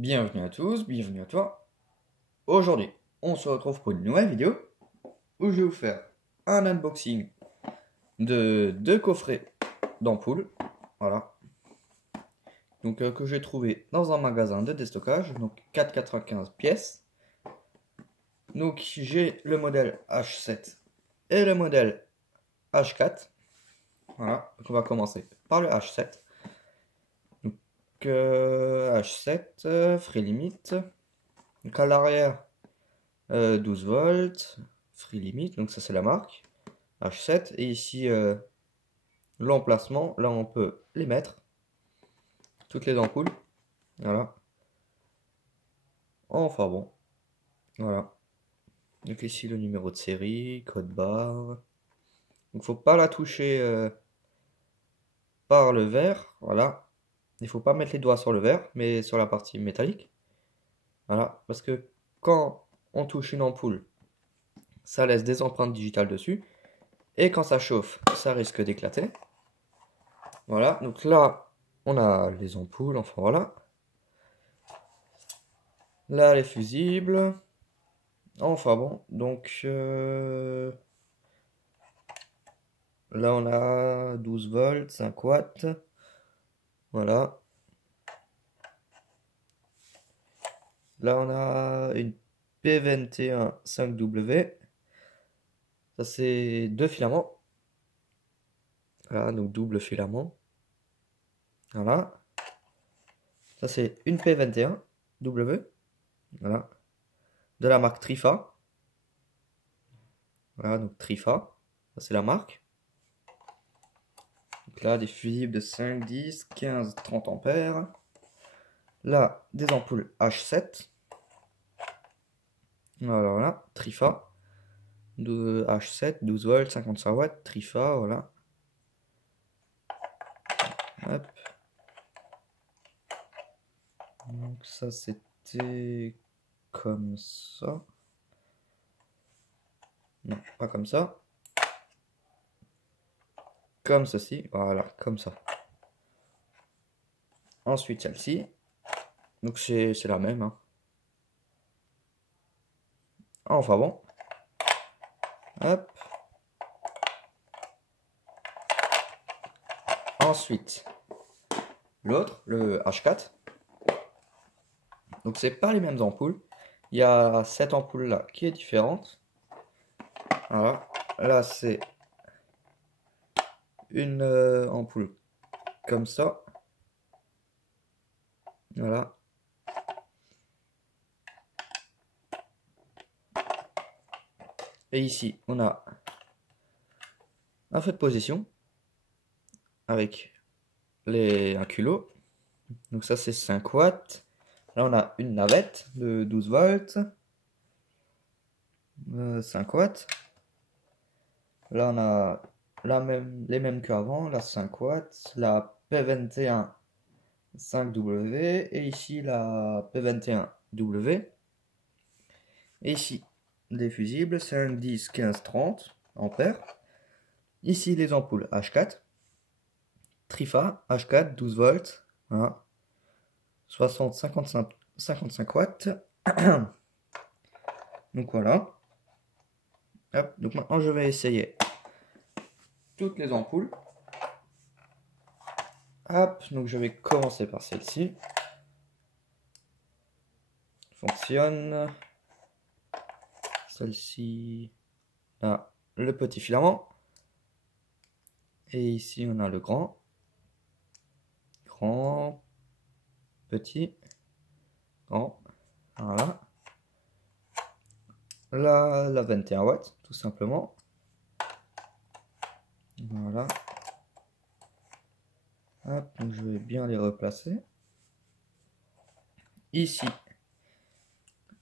Bienvenue à tous, bienvenue à toi. Aujourd'hui, on se retrouve pour une nouvelle vidéo où je vais vous faire un unboxing de deux coffrets d'ampoules. Voilà. Donc que j'ai trouvé dans un magasin de déstockage, donc 4,95 pièces. Donc j'ai le modèle H7 et le modèle H4. Voilà, donc on va commencer par le H7. Donc H7, free limit. Donc à l'arrière, 12 volts, free limit, donc ça c'est la marque H7. Et ici l'emplacement, là on peut les mettre, toutes les ampoules, voilà. Enfin bon, voilà. Donc ici le numéro de série, code barre. Donc faut pas la toucher par le verre, voilà. Il faut pas mettre les doigts sur le verre, mais sur la partie métallique. Voilà, parce que quand on touche une ampoule, ça laisse des empreintes digitales dessus. Et quand ça chauffe, ça risque d'éclater. Voilà, donc là, on a les ampoules, enfin voilà. Là, les fusibles. Enfin bon, donc là, on a 12 volts, 5 watts. Voilà. Là, on a une P21 5W. Ça, c'est deux filaments. Voilà, donc double filament. Voilà. Ça, c'est une P21W. Voilà. De la marque Trifa. Voilà, donc Trifa. Ça, c'est la marque. Donc là, des fusibles de 5, 10, 15, 30 ampères. Là, des ampoules H7. Voilà, Trifa. De H7, 12 volts, 55 watts, Trifa, voilà. Hop. Donc ça, c'était comme ça. Non, pas comme ça. Comme ceci, voilà, comme ça. Ensuite, celle-ci. Donc c'est la même, hein. Enfin bon. Hop. Ensuite, l'autre, le H4. Donc c'est pas les mêmes ampoules. Il y a cette ampoule là qui est différente. Voilà. Là c'est une ampoule comme ça. Voilà. Et ici, on a un feu de position avec un culot. Donc ça, c'est 5 watts. Là, on a une navette de 12 volts. 5 watts. Là, on a les mêmes qu'avant. La 5 watts. La P21 5W. Et ici, la P21W. Et ici, des fusibles 5, 10, 15, 30 ampères. Ici, les ampoules H4. Trifa H4 12 volts. Voilà. 60, 55 watts. Donc voilà. Hop. Donc maintenant, je vais essayer toutes les ampoules. Hop. Donc je vais commencer par celle-ci. Fonctionne. Celle-ci. Là, le petit filament. Et ici, on a le grand. Grand. Petit. Grand. Voilà. Là, la 21 watts, tout simplement. Voilà. Hop, donc je vais bien les replacer. Ici,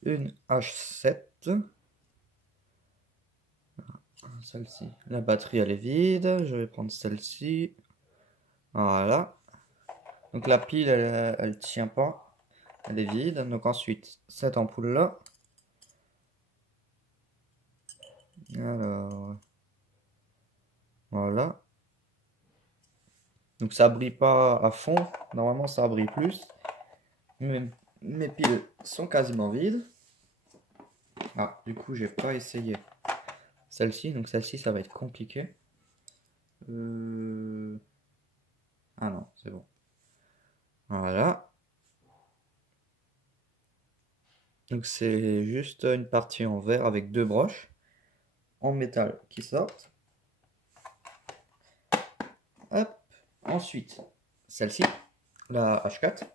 une H7. Celle-ci, la batterie elle est vide. Je vais prendre celle-ci. Voilà. Donc la pile elle tient pas. Elle est vide. Donc ensuite, cette ampoule là. Alors. Voilà. Donc ça brille pas à fond. Normalement ça brille plus. Mais mes piles sont quasiment vides. Ah, du coup, j'ai pas essayé celle-ci, donc celle-ci, ça va être compliqué. Ah non, c'est bon. Voilà. Donc c'est juste une partie en verre avec deux broches en métal qui sortent. Hop. Ensuite, celle-ci, la H4.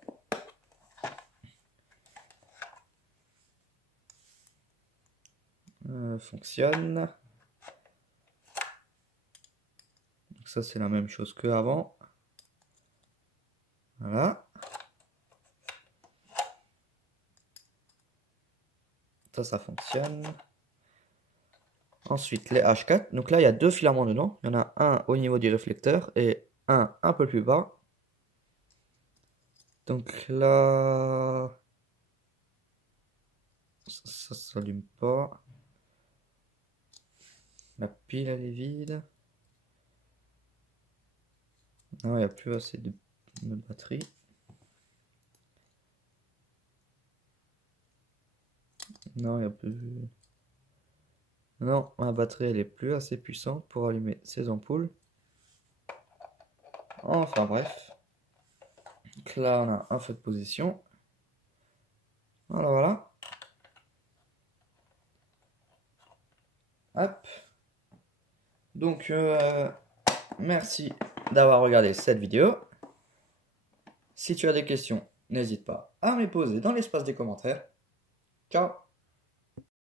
Fonctionne. Donc ça c'est la même chose que avant. Voilà. Ça fonctionne. Ensuite les H4. Donc là il y a deux filaments dedans. Il y en a un au niveau du réflecteur et un peu plus bas. Donc là, ça s'allume pas. La pile elle est vide. Non, il n'y a plus assez de batterie. Non, il n'y a plus. Non, ma batterie elle est plus assez puissante pour allumer ces ampoules. Enfin bref. Donc là on a un feu de position. Voilà, voilà. Hop. Donc merci d'avoir regardé cette vidéo. Si tu as des questions, n'hésite pas à me les poser dans l'espace des commentaires. Ciao!